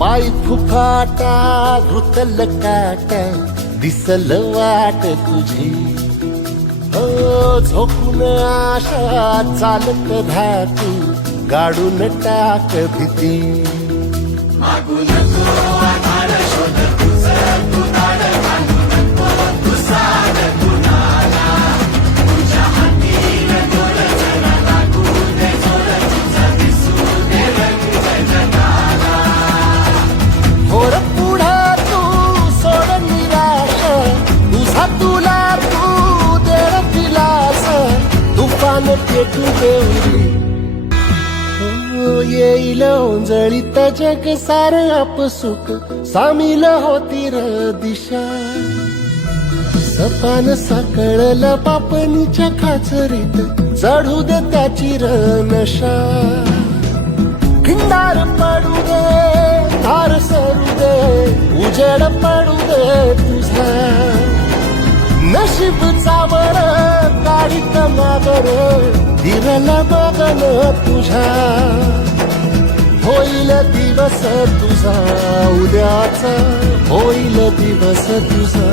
पाय फुफाटा रुतल काट दिसल वाट तुझी हो झोपून आशा चालत धातू गाडून टाक भीती मागून तो आधार शोध तुझं तू दाड घालू नको तू साध कुणाला तुझ्या हातीन दोर जरा लागू दे जोर तुझा दिसू दे रंग जगाला थोर पुढं तू सोड निराश तुझा तुला तू देर दिलास तुफान पेटू देऊरी येईल ओंजळीत जग सार आपसुक सामील होती र दिशा सपान साकळलं पापणीच्या खाचरीत चढू दे त्याची र नशा खिंडार पडू दे धार सरू दे उजेड पडू दे तुझा नशीब चावर गाडीत मागर दिरल बघन तुझ्या होईल दिवस तुझा उद्याचा होईल दिवस तुझा